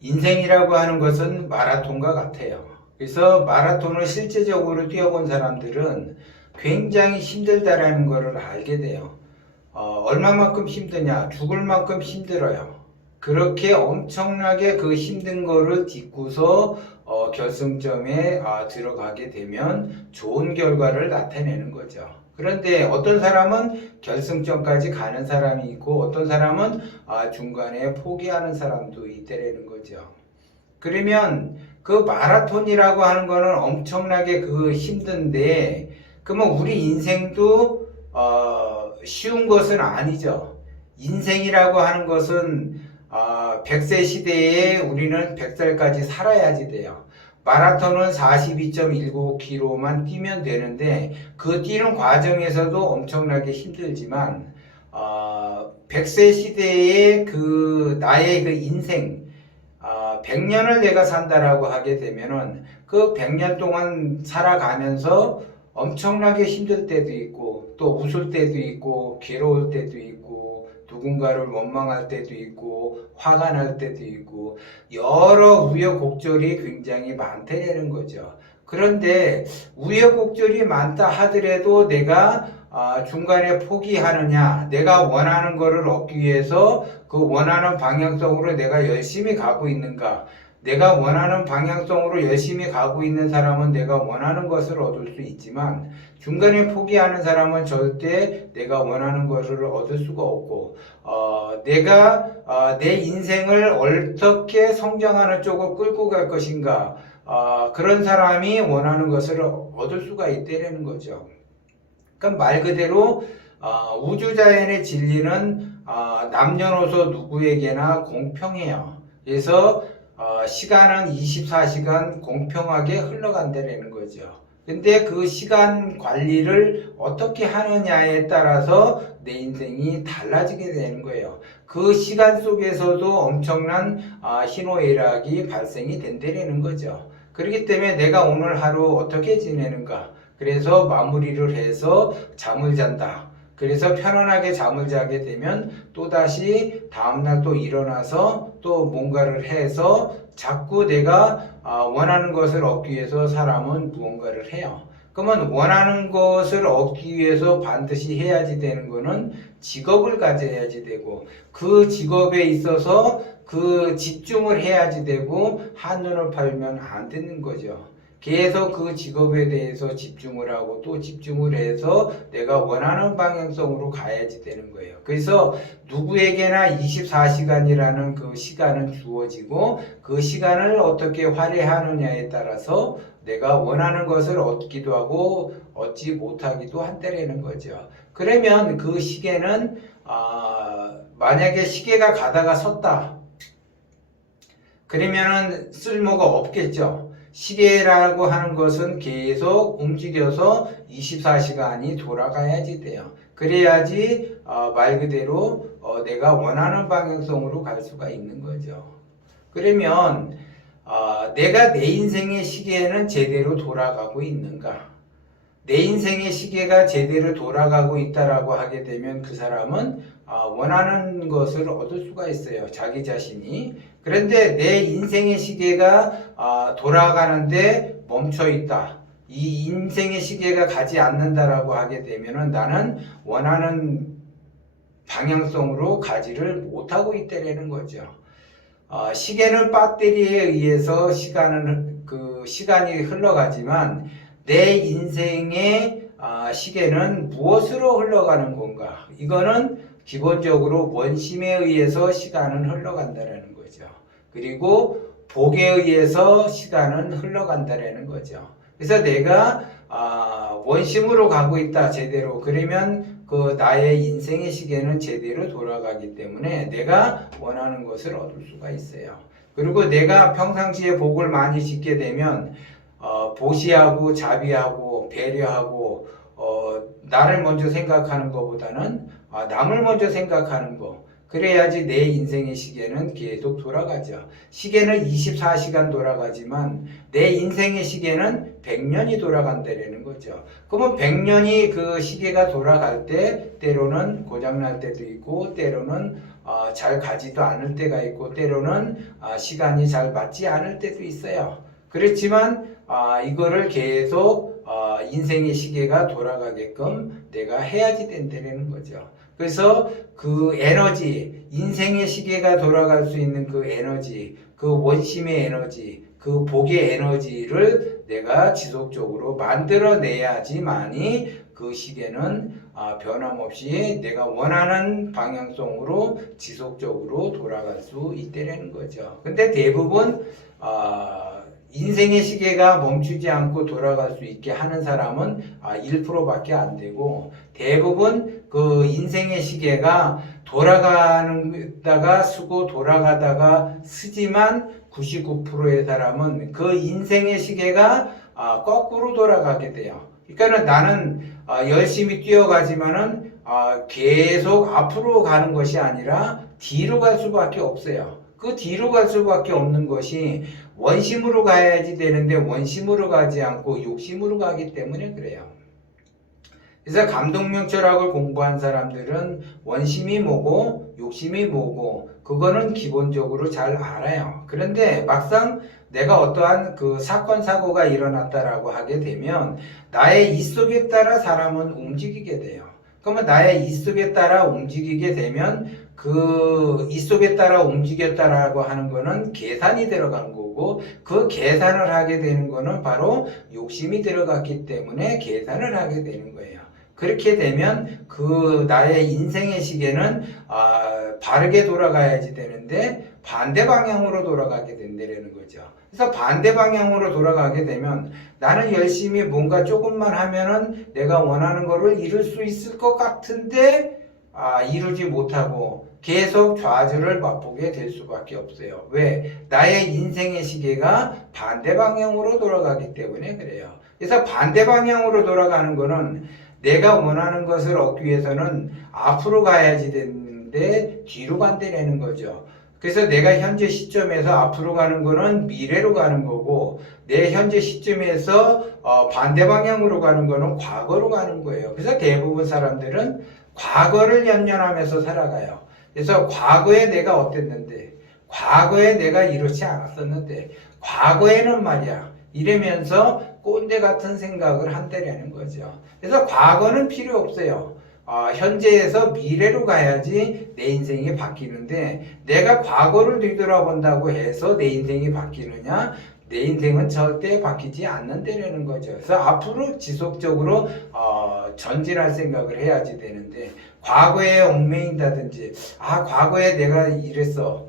인생이라고 하는 것은 마라톤과 같아요. 그래서 마라톤을 실제적으로 뛰어본 사람들은 굉장히 힘들다라는 것을 알게 돼요. 얼마만큼 힘드냐? 죽을 만큼 힘들어요. 그렇게 엄청나게 그 힘든 거를 딛고서 결승점에 들어가게 되면 좋은 결과를 나타내는 거죠. 그런데 어떤 사람은 결승점까지 가는 사람이 있고 어떤 사람은 중간에 포기하는 사람도 있다라는 거죠. 그러면 그 마라톤이라고 하는 거는 엄청나게 그 힘든데 그러면 우리 인생도 쉬운 것은 아니죠. 인생이라고 하는 것은 100세 시대에 우리는 100살까지 살아야지 돼요. 마라톤은 42.19km만 뛰면 되는데 그 뛰는 과정에서도 엄청나게 힘들지만 100세 시대의 그 나의 그 인생 100년을 내가 산다라고 하게 되면은 그 100년 동안 살아가면서 엄청나게 힘들 때도 있고 또 웃을 때도 있고 괴로울 때도 있고 누군가를 원망할 때도 있고 화가 날 때도 있고 여러 우여곡절이 굉장히 많다는 거죠. 그런데 우여곡절이 많다 하더라도 내가 중간에 포기하느냐, 내가 원하는 것을 얻기 위해서 그 원하는 방향성으로 내가 열심히 가고 있는가, 내가 원하는 방향성으로 열심히 가고 있는 사람은 내가 원하는 것을 얻을 수 있지만 중간에 포기하는 사람은 절대 내가 원하는 것을 얻을 수가 없고 내가 내 인생을 어떻게 성장하는 쪽으로 끌고 갈 것인가 그런 사람이 원하는 것을 얻을 수가 있다는 거죠. 그러니까 말 그대로 우주자연의 진리는 남녀노소 누구에게나 공평해요. 그래서 시간은 24시간 공평하게 흘러간다는 거죠. 근데 그 시간 관리를 어떻게 하느냐에 따라서 내 인생이 달라지게 되는 거예요. 그 시간 속에서도 엄청난 희노애락이 발생이 된다는 거죠. 그렇기 때문에 내가 오늘 하루 어떻게 지내는가, 그래서 마무리를 해서 잠을 잔다. 그래서 편안하게 잠을 자게 되면 또다시 다음날 또 일어나서 또 뭔가를 해서 자꾸 내가 원하는 것을 얻기 위해서 사람은 무언가를 해요. 그러면 원하는 것을 얻기 위해서 반드시 해야지 되는 거는 직업을 가져야지 되고 그 직업에 있어서 그 집중을 해야지 되고 한눈을 팔면 안 되는 거죠. 계속 그 직업에 대해서 집중을 하고 또 집중을 해서 내가 원하는 방향성으로 가야지 되는 거예요. 그래서 누구에게나 24시간이라는 그 시간은 주어지고 그 시간을 어떻게 활용하느냐에 따라서 내가 원하는 것을 얻기도 하고 얻지 못하기도 한다는 거죠. 그러면 그 시계는 만약에 시계가 가다가 섰다. 그러면은 쓸모가 없겠죠. 시계라고 하는 것은 계속 움직여서 24시간이 돌아가야지 돼요. 그래야지 말 그대로 내가 원하는 방향성으로 갈 수가 있는 거죠. 그러면 내가 내 인생의 시계는 제대로 돌아가고 있는가? 내 인생의 시계가 제대로 돌아가고 있다라고 하게 되면 그 사람은 원하는 것을 얻을 수가 있어요. 자기 자신이. 그런데 내 인생의 시계가 돌아가는데 멈춰 있다. 이 인생의 시계가 가지 않는다라고 하게 되면은 나는 원하는 방향성으로 가지를 못하고 있다는 거죠. 시계는 배터리에 의해서 시간이 흘러가지만 내 인생의 시계는 무엇으로 흘러가는 건가? 이거는 기본적으로 원심에 의해서 시간은 흘러간다는 거죠. 그리고 복에 의해서 시간은 흘러간다는 거죠. 그래서 내가 원심으로 가고 있다 제대로 그러면 그 나의 인생의 시계는 제대로 돌아가기 때문에 내가 원하는 것을 얻을 수가 있어요. 그리고 내가 평상시에 복을 많이 짓게 되면 보시하고 자비하고 배려하고 나를 먼저 생각하는 것보다는 남을 먼저 생각하는 거 그래야지 내 인생의 시계는 계속 돌아가죠. 시계는 24시간 돌아가지만 내 인생의 시계는 100년이 돌아간다는 거죠. 그러면 100년이 그 시계가 돌아갈 때 때로는 고장날 때도 있고 때로는 잘 가지도 않을 때가 있고 때로는 시간이 잘 맞지 않을 때도 있어요. 그렇지만 이거를 계속 인생의 시계가 돌아가게끔 내가 해야지 된다는 거죠. 그래서 그 에너지, 인생의 시계가 돌아갈 수 있는 그 에너지, 그 원심의 에너지, 그 복의 에너지를 내가 지속적으로 만들어내야지만이 그 시계는 변함없이 내가 원하는 방향성으로 지속적으로 돌아갈 수 있다는 거죠. 근데 대부분 인생의 시계가 멈추지 않고 돌아갈 수 있게 하는 사람은 1%밖에 안 되고, 대부분 그 인생의 시계가 돌아가다가 쓰고 돌아가다가 쓰지만 99%의 사람은 그 인생의 시계가 거꾸로 돌아가게 돼요. 그러니까는 나는 열심히 뛰어가지만은 계속 앞으로 가는 것이 아니라 뒤로 갈 수밖에 없어요. 그 뒤로 갈 수밖에 없는 것이 원심으로 가야지 되는데 원심으로 가지 않고 욕심으로 가기 때문에 그래요. 그래서 감독명 철학을 공부한 사람들은 원심이 뭐고 욕심이 뭐고 그거는 기본적으로 잘 알아요. 그런데 막상 내가 어떠한 그 사건 사고가 일어났다라고 하게 되면 나의 이 속에 따라 사람은 움직이게 돼요. 그러면 나의 이 속에 따라 움직이게 되면 그 이 속에 따라 움직였다라고 하는 거는 계산이 들어간 거고, 그 계산을 하게 되는 거는 바로 욕심이 들어갔기 때문에 계산을 하게 되는 거예요. 그렇게 되면 그 나의 인생의 시계는 바르게 돌아가야지 되는데 반대 방향으로 돌아가게 된다는 거죠. 그래서 반대 방향으로 돌아가게 되면 나는 열심히 뭔가 조금만 하면은 내가 원하는 거를 이룰 수 있을 것 같은데 이루지 못하고 계속 좌절을 맛보게 될 수밖에 없어요. 왜? 나의 인생의 시계가 반대 방향으로 돌아가기 때문에 그래요. 그래서 반대 방향으로 돌아가는 거는 내가 원하는 것을 얻기 위해서는 앞으로 가야지 되는데 뒤로 간다는 거죠. 그래서 내가 현재 시점에서 앞으로 가는 거는 미래로 가는 거고, 내 현재 시점에서 반대 방향으로 가는 거는 과거로 가는 거예요. 그래서 대부분 사람들은 과거를 연연하면서 살아가요. 그래서 과거에 내가 어땠는데, 과거에 내가 이렇지 않았었는데, 과거에는 말이야 이러면서 꼰대 같은 생각을 한다라는 거죠. 그래서 과거는 필요 없어요. 현재에서 미래로 가야지 내 인생이 바뀌는데, 내가 과거를 뒤돌아본다고 해서 내 인생이 바뀌느냐? 내 인생은 절대 바뀌지 않는다는 거죠. 그래서 앞으로 지속적으로 전진할 생각을 해야지 되는데, 과거에 얽매인다든지 과거에 내가 이랬어,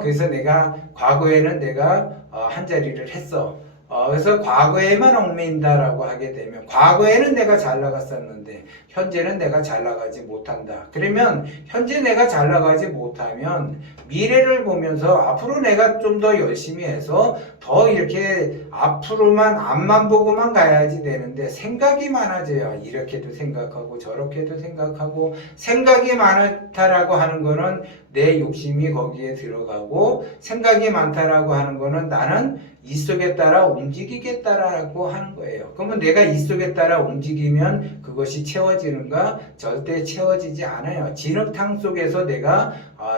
그래서 내가 과거에는 내가 한 자리를 했어, 그래서 과거에만 얽매인다라고 하게 되면 과거에는 내가 잘 나갔었는데 현재는 내가 잘 나가지 못한다. 그러면 현재 내가 잘 나가지 못하면 미래를 보면서 앞으로 내가 좀 더 열심히 해서 더 이렇게 앞으로만 앞만 보고만 가야지 되는데 생각이 많아져요. 이렇게도 생각하고 저렇게도 생각하고, 생각이 많다라고 하는 거는 내 욕심이 거기에 들어가고, 생각이 많다라고 하는 거는 나는 이 속에 따라 움직이겠다라고 하는 거예요. 그러면 내가 이 속에 따라 움직이면 그것이 채워지는가? 절대 채워지지 않아요. 진흙탕 속에서 내가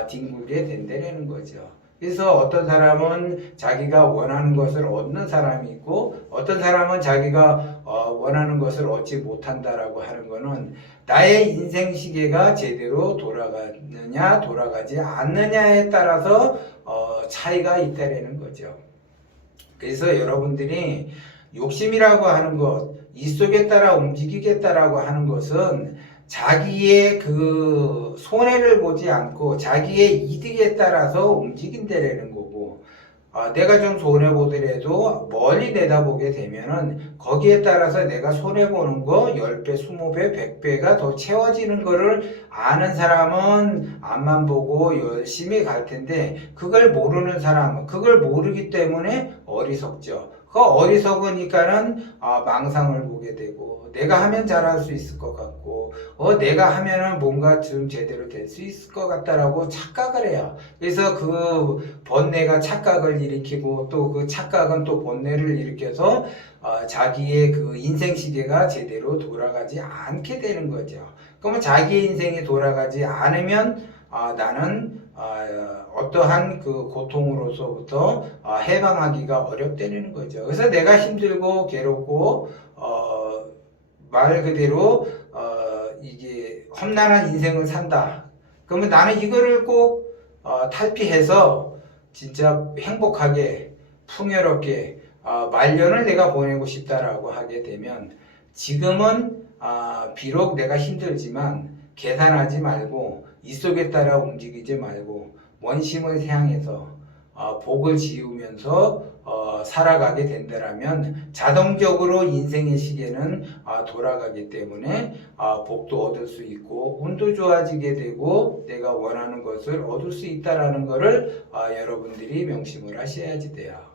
뒹굴게 된다는 거죠. 그래서 어떤 사람은 자기가 원하는 것을 얻는 사람이 있고, 어떤 사람은 자기가 원하는 것을 얻지 못한다라고 하는 거는 나의 인생 시계가 제대로 돌아가느냐 돌아가지 않느냐에 따라서 차이가 있다라는 거죠. 그래서 여러분들이 욕심이라고 하는 것, 이 속에 따라 움직이겠다라고 하는 것은 자기의 그 손해를 보지 않고 자기의 이득에 따라서 움직인다라는 거고, 내가 좀 손해보더라도 멀리 내다보게 되면은 거기에 따라서 내가 손해보는 거 10배, 20배, 100배가 더 채워지는 거를 아는 사람은 앞만 보고 열심히 갈 텐데, 그걸 모르는 사람은, 그걸 모르기 때문에 어리석죠. 그 어리석으니까는 망상을 보게 되고 내가 하면 잘할 수 있을 것 같고 내가 하면은 뭔가 좀 제대로 될 수 있을 것 같다라고 착각을 해요. 그래서 그 번뇌가 착각을 일으키고 또 그 착각은 또 번뇌를 일으켜서 자기의 그 인생 시계가 제대로 돌아가지 않게 되는 거죠. 그러면 자기의 인생이 돌아가지 않으면 나는 어떠한 그 고통으로서부터 해방하기가 어렵다는 거죠. 그래서 내가 힘들고 괴롭고 말 그대로 이게 험난한 인생을 산다. 그러면 나는 이거를 꼭 탈피해서 진짜 행복하게 풍요롭게 말년을 내가 보내고 싶다라고 하게 되면 지금은 비록 내가 힘들지만 계산하지 말고 이 속에 따라 움직이지 말고 원심을 향해서 복을 지으면서 살아가게 된다라면 자동적으로 인생의 시계는 돌아가기 때문에 복도 얻을 수 있고 운도 좋아지게 되고 내가 원하는 것을 얻을 수 있다라는 것을 여러분들이 명심을 하셔야지 돼요.